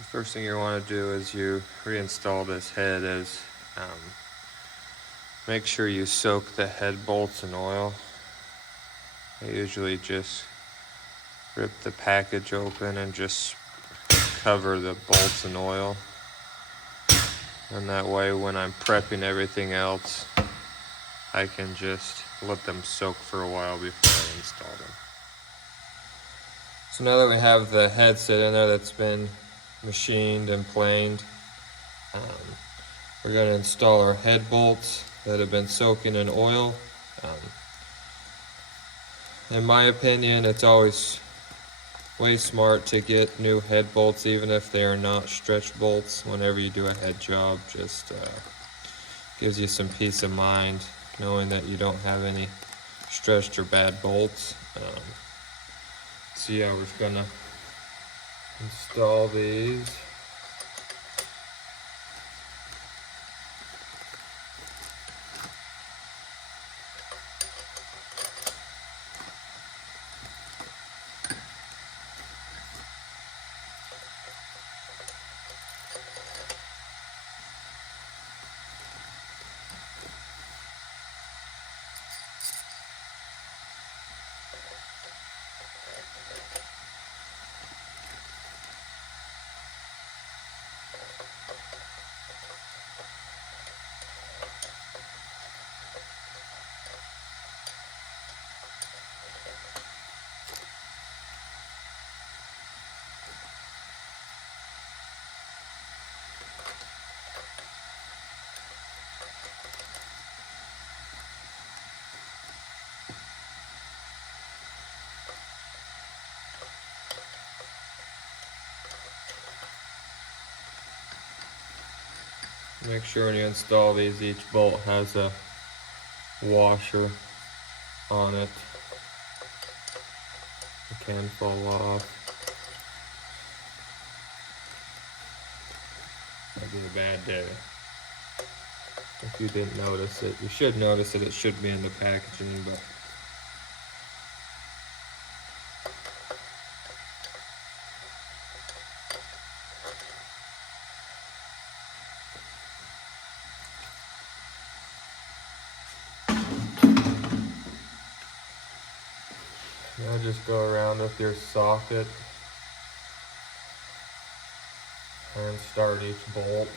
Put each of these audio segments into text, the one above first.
The first thing you want to do as you reinstall this head is make sure you soak the head bolts in oil. I usually just rip the package open and just cover the bolts in oil. And that way when I'm prepping everything else, I can just let them soak for a while before I install them. So now that we have the headset in there that's been machined and planed, we're going to install our head bolts that have been soaking in oil. In my opinion, it's always way smart to get new head bolts, even if they are not stretch bolts. Whenever you do a head job, just gives you some peace of mind knowing that you don't have any stretched or bad bolts. So yeah, we're gonna install these. Make sure when you install these, each bolt has a washer on it. It can fall off. That'd be a bad day. If you didn't notice it, you should notice it. It should be in the packaging, but now just go around with your socket and start each bolt.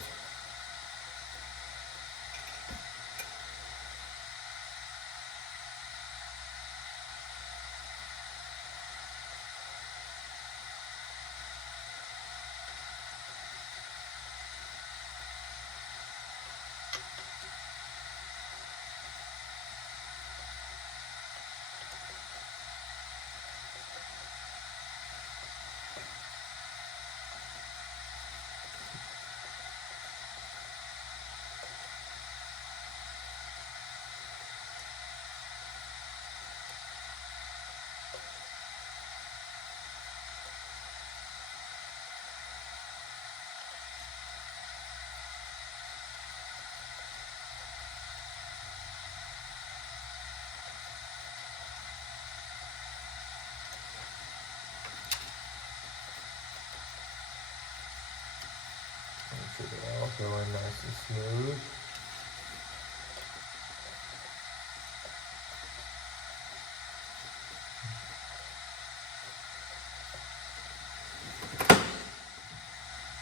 Make sure they're all going nice and smooth.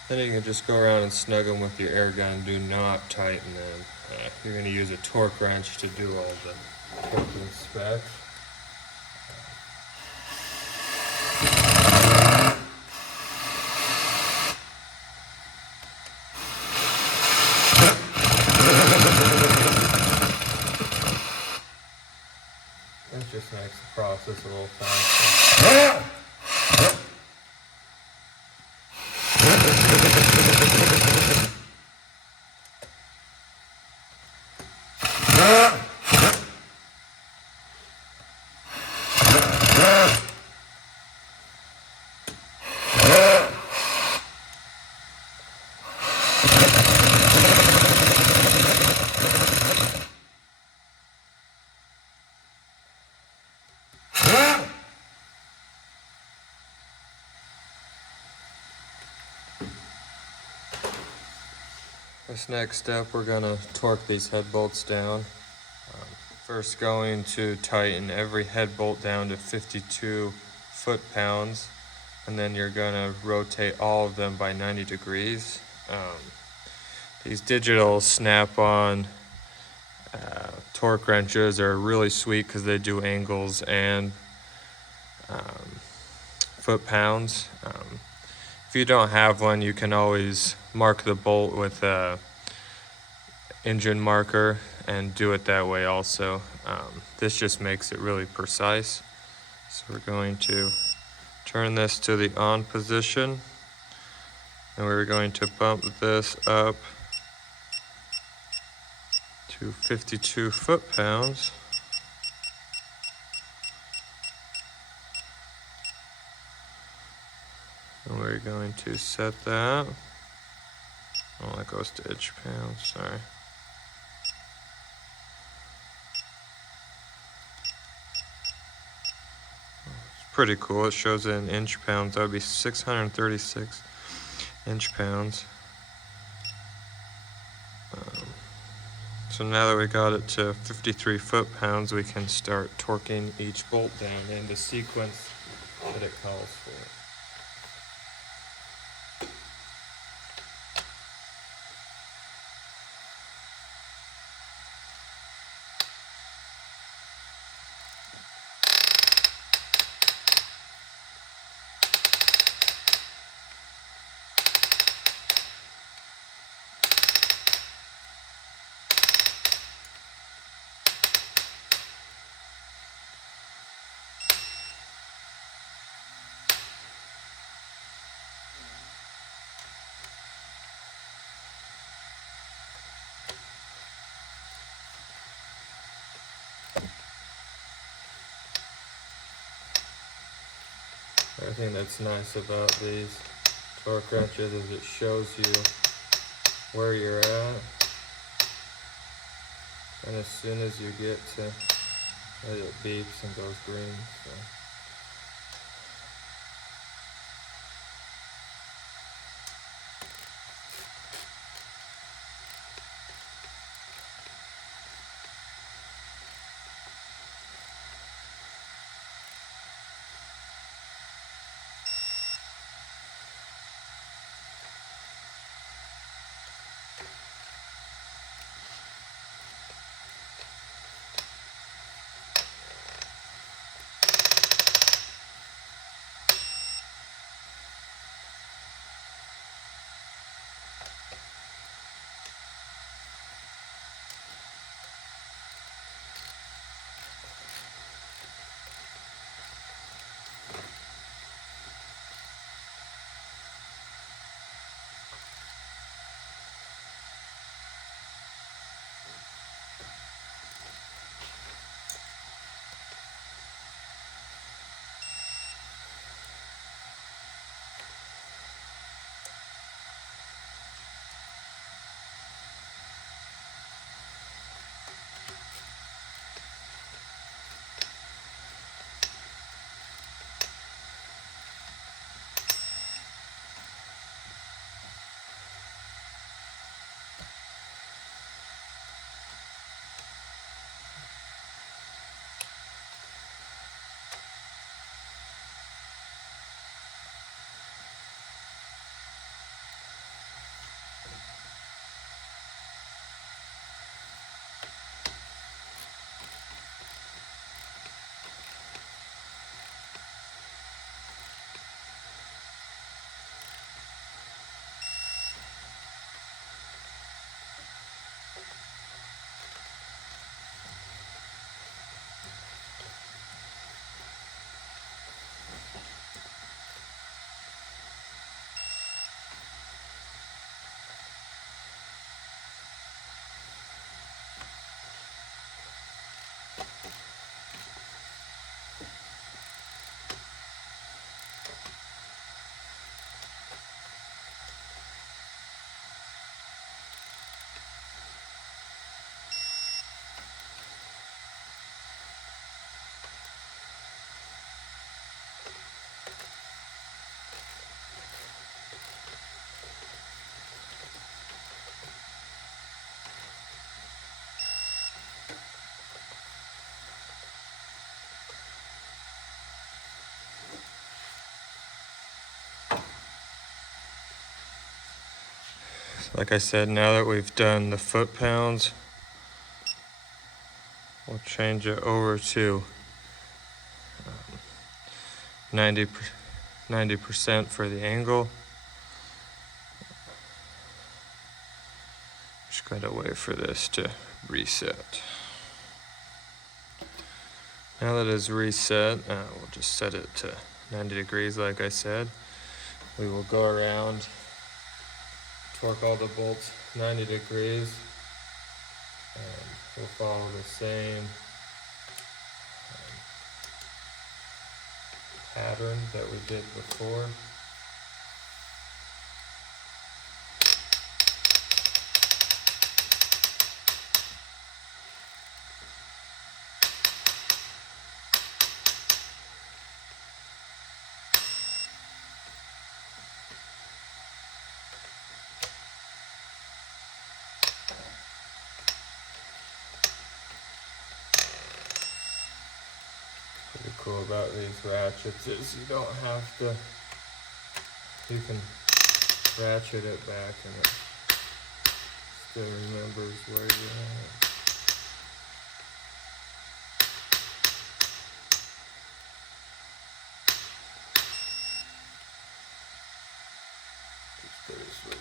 Then you can just go around and snug them with your air gun. Do not tighten them. You're going to use a torque wrench to do all the torquing specs. This just makes the process a little faster. This next step, we're gonna torque these head bolts down. First going to tighten every head bolt down to 52 foot-pounds, and then you're gonna rotate all of them by 90 degrees. These digital snap-on torque wrenches are really sweet because they do angles and foot-pounds. If you don't have one, you can always mark the bolt with a engine marker and do it that way also. This just makes it really precise. So we're going to turn this to the on position, and we're going to bump this up to 52 foot-pounds. And we're going to set that. Oh, that goes to inch-pounds, sorry. It's pretty cool. It shows it in inch-pounds. That would be 636 inch-pounds. So now that we got it to 53 foot-pounds, we can start torquing each bolt down in the sequence that it calls for. Everything that's nice about these torque wrenches is it shows you where you're at, and as soon as you get to it beeps and goes green. So. like I said, now that we've done the foot-pounds, we'll change it over to 90% for the angle. Just gotta wait for this to reset. Now that it's reset, we'll just set it to 90 degrees like I said. We will go around, torque all the bolts 90 degrees, and we'll follow the same pattern that we did before. Pretty cool about these ratchets is you don't have to, you can ratchet it back and it still remembers where you're at. Just pretty sweet.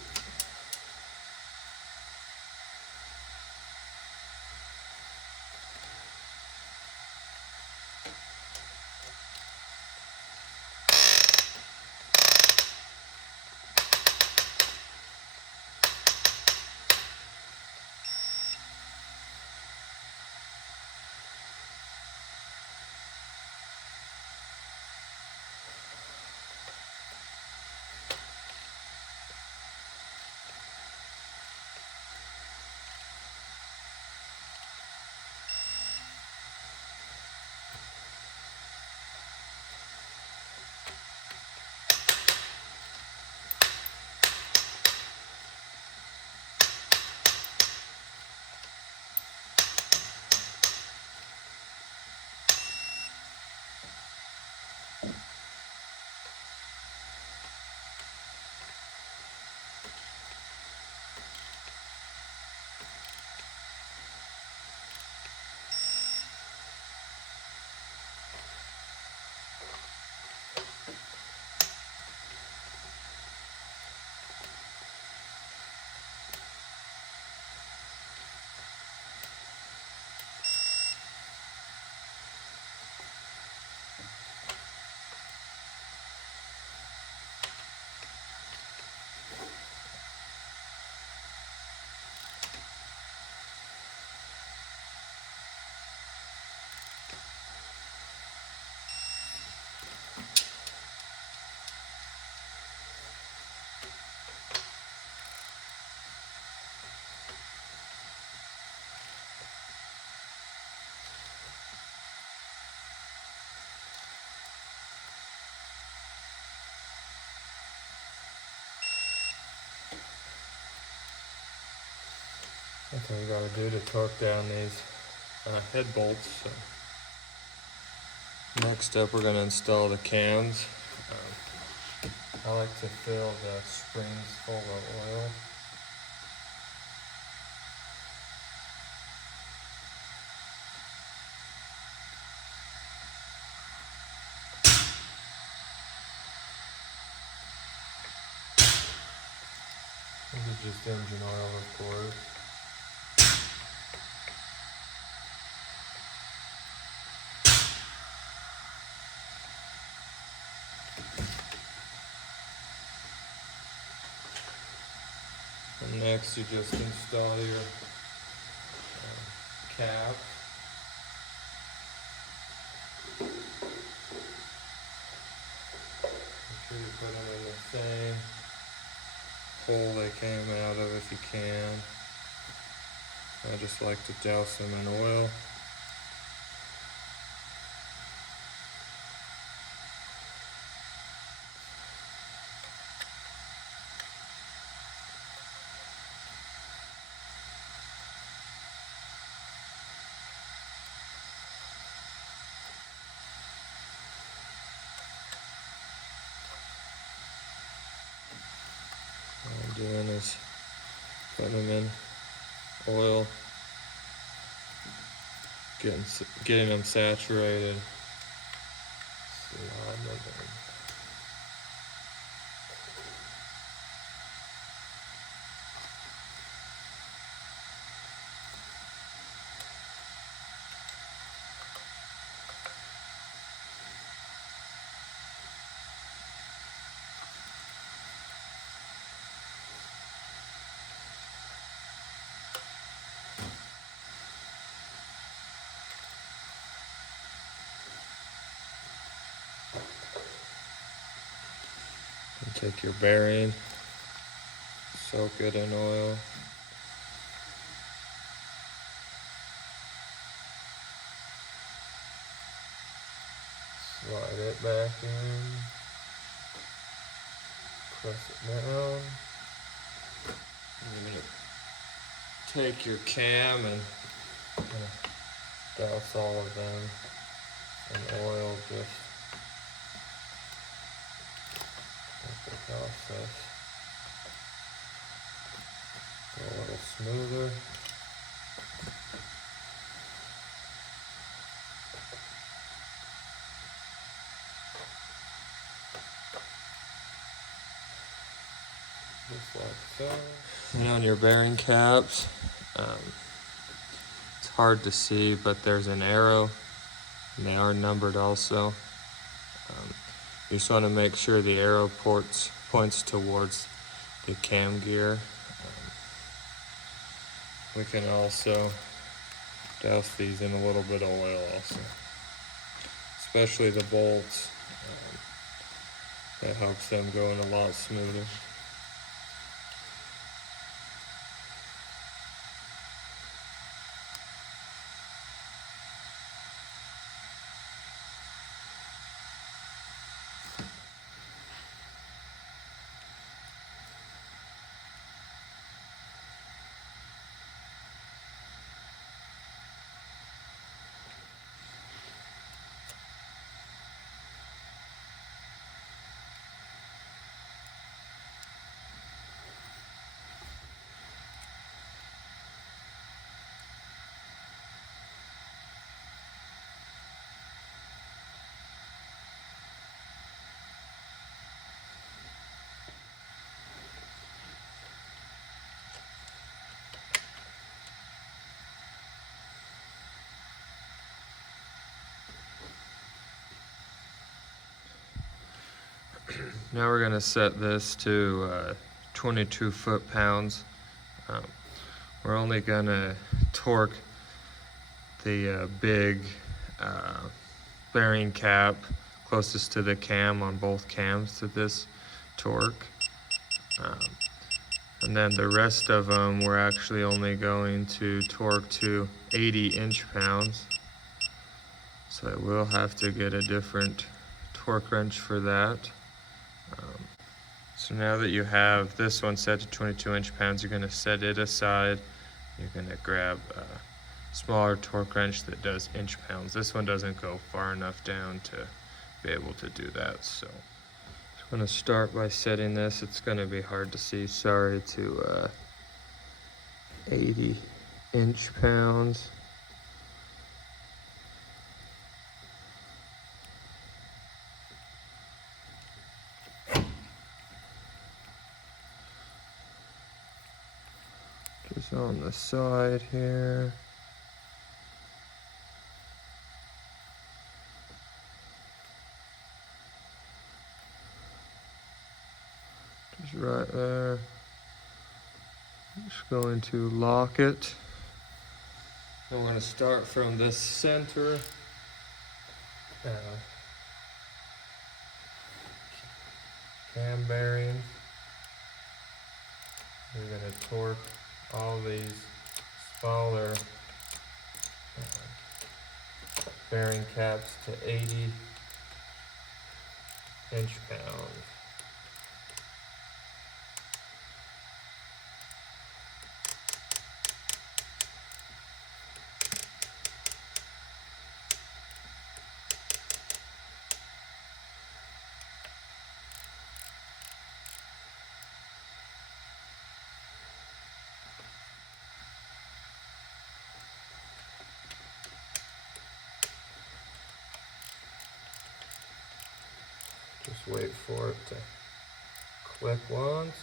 That's what we gotta do to torque down these head bolts. So next up, we're gonna install the cams. I like to fill the springs full of oil. This is just engine oil, of course. And next, you just install your cap. Make sure you put them in the same hole they came out of if you can. I just like to douse them in oil. All I'm doing is putting them in oil, getting them saturated. Slide them in. And take your bearing, soak it in oil. Slide it back in, press it down. You're gonna take your cam and douse all of them in oil just make the process go a little smoother. Just like so. And on your bearing caps, it's hard to see, but there's an arrow, and they are numbered also. You just want to make sure the arrow points towards the cam gear. We can also douse these in a little bit of oil also, especially the bolts. That helps them go in a lot smoother. Now we're going to set this to 22 foot-pounds. We're only going to torque the big bearing cap closest to the cam on both cams to this torque. And then the rest of them we're actually only going to torque to 80 inch-pounds. So I will have to get a different torque wrench for that. So now that you have this one set to 22 inch-pounds, you're going to set it aside. You're going to grab a smaller torque wrench that does inch-pounds. This one doesn't go far enough down to be able to do that. So I'm going to start by setting this. It's going to be hard to see, sorry, to 80 inch-pounds. Just on the side here. Just right there. Just going to lock it. And we're going to start from this center. Cam bearings. We're going to torque all these smaller bearing caps to 80 inch-pounds. wait for it to click once.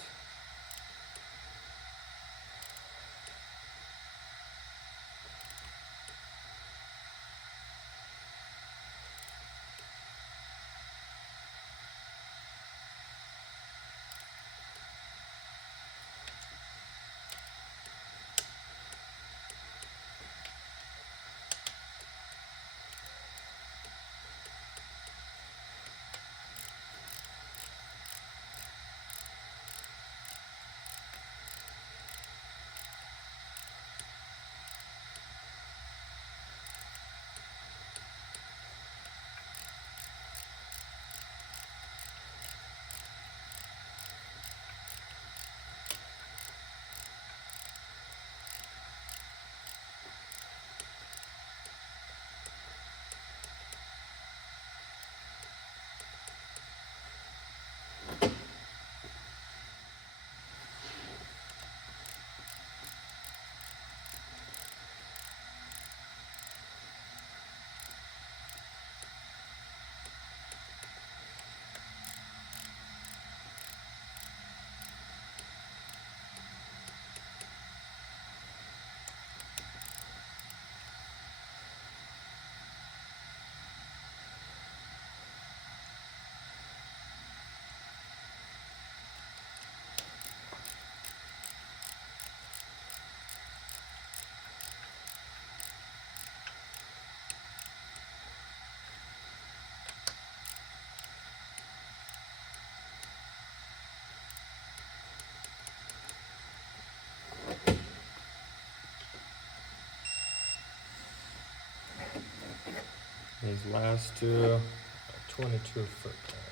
These last two are 22 foot pounds.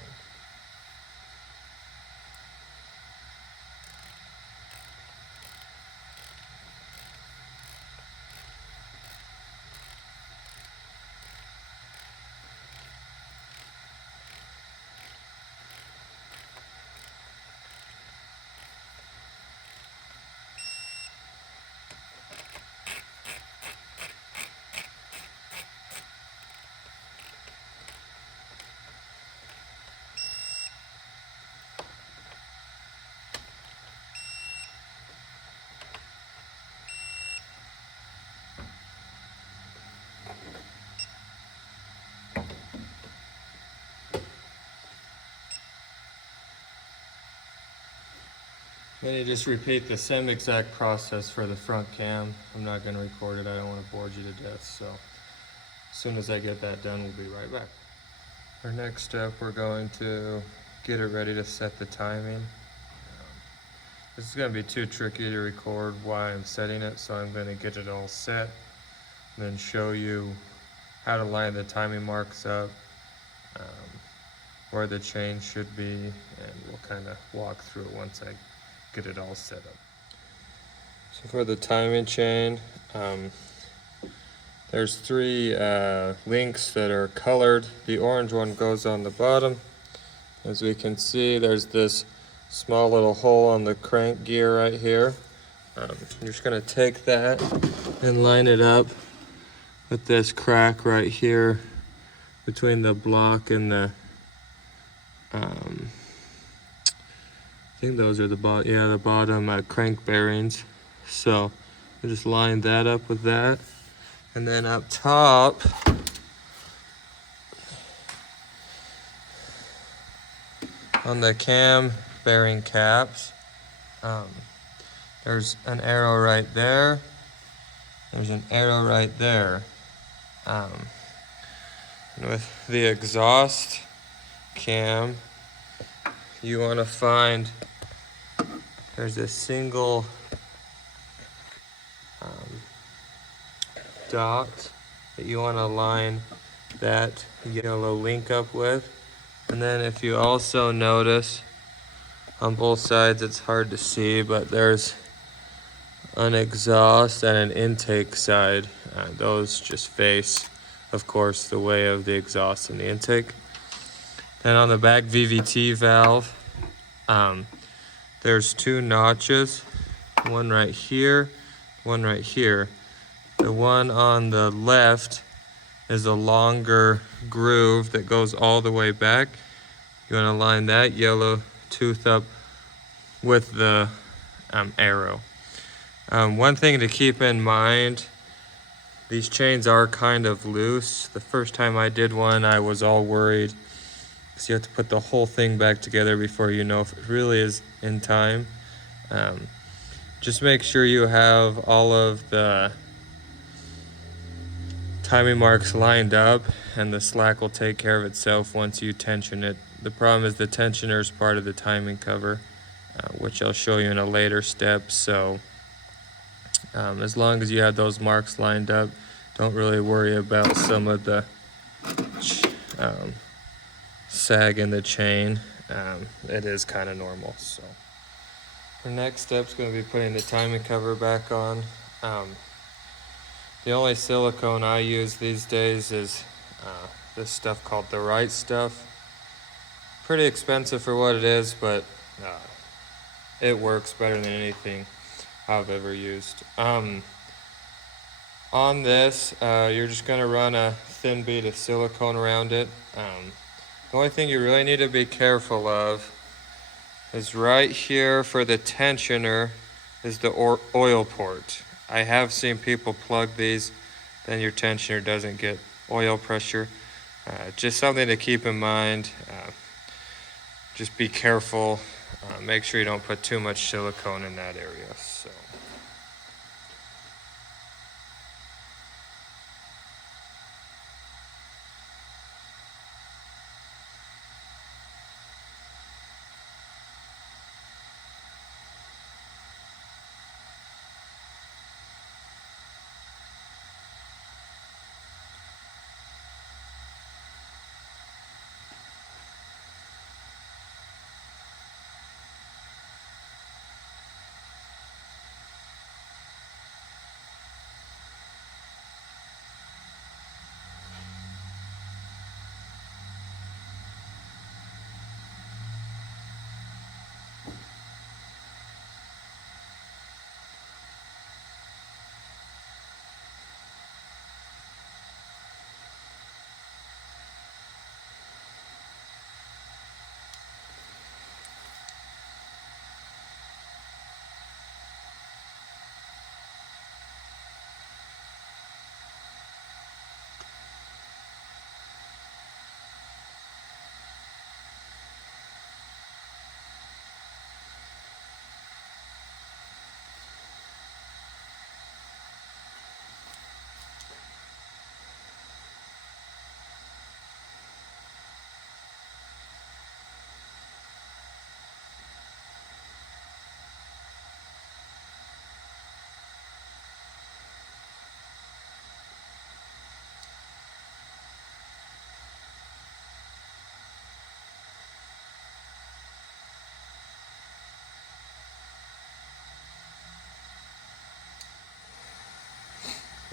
Then you just repeat the same exact process for the front cam. I'm not going to record it, I don't want to bore you to death, so as soon as I get that done, we'll be right back. Our next step, we're going to get it ready to set the timing. This is going to be too tricky to record while I'm setting it, so I'm going to get it all set and then show you how to line the timing marks up, where the chain should be, and we'll kind of walk through it once I get it all set up. So for the timing chain, there's three links that are colored. The orange one goes on the bottom. As we can see, there's this small little hole on the crank gear right here. You're just gonna take that and line it up with this crack right here between the block and the I think those are the bottom crank bearings. So we just line that up with that, and then up top on the cam bearing caps, there's an arrow right there. There's an arrow right there. And with the exhaust cam, you want to find, there's a single dot that you want to line that yellow link up with. And then if you also notice on both sides, it's hard to see, but there's an exhaust and an intake side. Those just face, of course, the way of the exhaust and the intake. Then on the back VVT valve, there's two notches, one right here, one right here. The one on the left is a longer groove that goes all the way back, You want to line that yellow tooth up with the arrow. One thing to keep in mind, these chains are kind of loose. The first time I did one, I was all worried because you have to put the whole thing back together before you know if it really is in time. Just make sure you have all of the timing marks lined up, and the slack will take care of itself once you tension it. The problem is the tensioner is part of the timing cover, which I'll show you in a later step. So as long as you have those marks lined up, don't really worry about some of the sag in the chain. It is kind of normal. So our next step is going to be putting the timing cover back on. The only silicone I use these days is this stuff called the Right Stuff. Pretty expensive for what it is, but it works better than anything I've ever used. On this, you're just going to run a thin bead of silicone around it. The only thing you really need to be careful of is right here for the tensioner is the oil port. I have seen people plug these, then your tensioner doesn't get oil pressure. Just something to keep in mind. Just be careful. Make sure you don't put too much silicone in that area. So.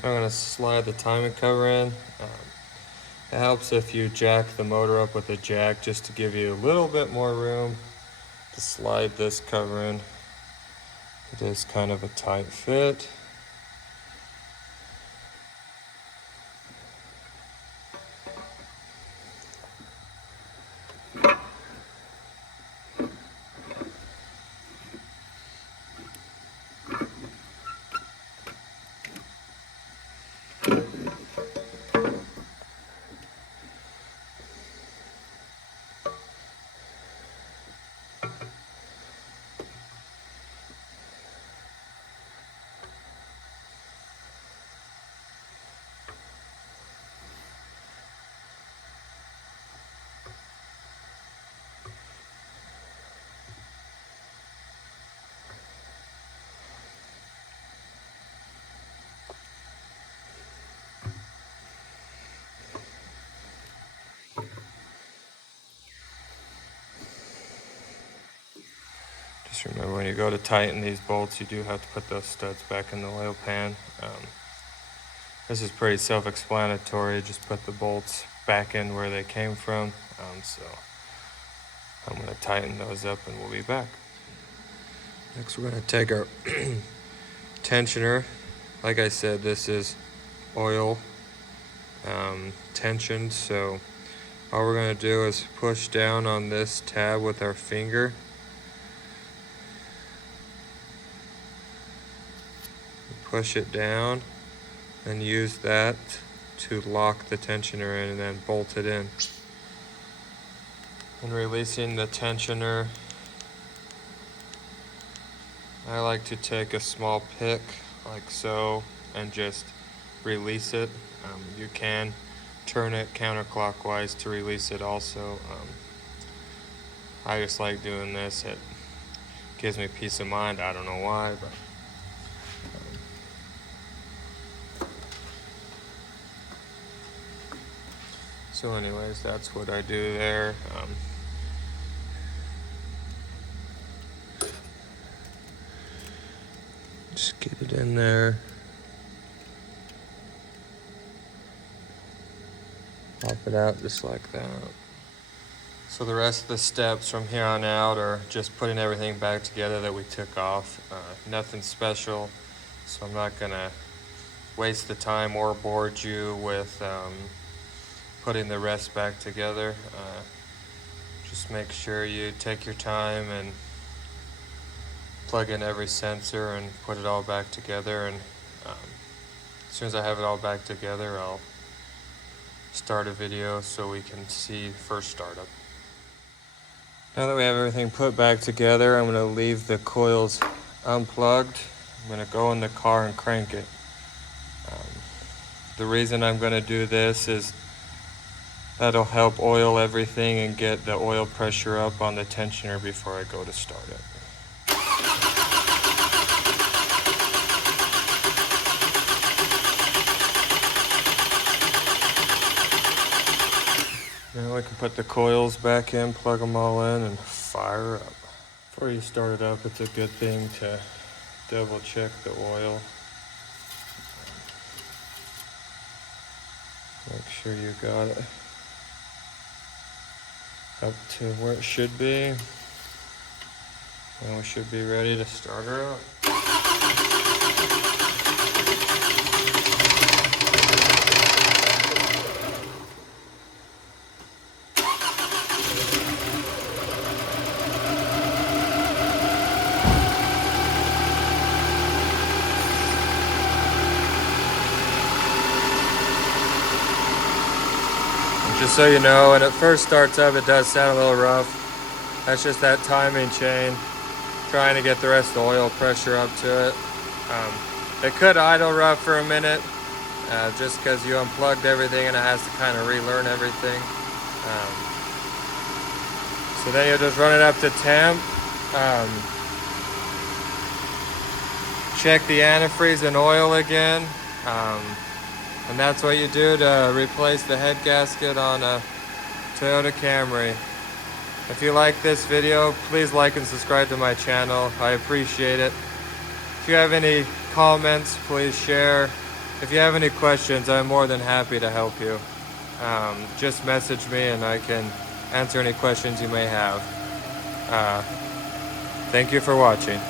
I'm going to slide the timing cover in. It helps if you jack the motor up with a jack just to give you a little bit more room to slide this cover in. It is kind of a tight fit. Just remember when you go to tighten these bolts, you do have to put those studs back in the oil pan. This is pretty self-explanatory. Just put the bolts back in where they came from. So I'm going to tighten those up and we'll be back. Next we're going to take our tensioner. Like I said, this is oil tensioned, so All we're going to do is push down on this tab with our finger. Push it down and use that to lock the tensioner in and then bolt it in. When releasing the tensioner, I like to take a small pick like so and just release it. You can turn it counterclockwise to release it also. I just like doing this. It gives me peace of mind. I don't know why, but so anyways, that's what I do there. Just get it in there. Pop it out just like that. So the rest of the steps from here on out are just putting everything back together that we took off. Nothing special, so I'm not gonna waste the time or bored you with putting the rest back together. Just make sure you take your time and plug in every sensor and put it all back together, and as soon as I have it all back together, I'll start a video so we can see first startup. Now that we have everything put back together, I'm going to leave the coils unplugged. I'm going to go in the car and crank it. The reason I'm going to do this is that'll help oil everything and get the oil pressure up on the tensioner before I go to start it. Now we can put the coils back in, plug them all in, and fire up. Before you start it up, it's a good thing to double check the oil. Make sure you got it up to where it should be. And we should be ready to start her up. Just so you know, when it first starts up, it does sound a little rough. That's just that timing chain trying to get the rest of the oil pressure up to it. It could idle rough for a minute, just because you unplugged everything and it has to kind of relearn everything. So then you'll just run it up to temp. Check the antifreeze and oil again. And that's what you do to replace the head gasket on a Toyota Camry. If you like this video, please like and subscribe to my channel. I appreciate it. If you have any comments, please share. If you have any questions, I'm more than happy to help you. Just message me and I can answer any questions you may have. Thank you for watching.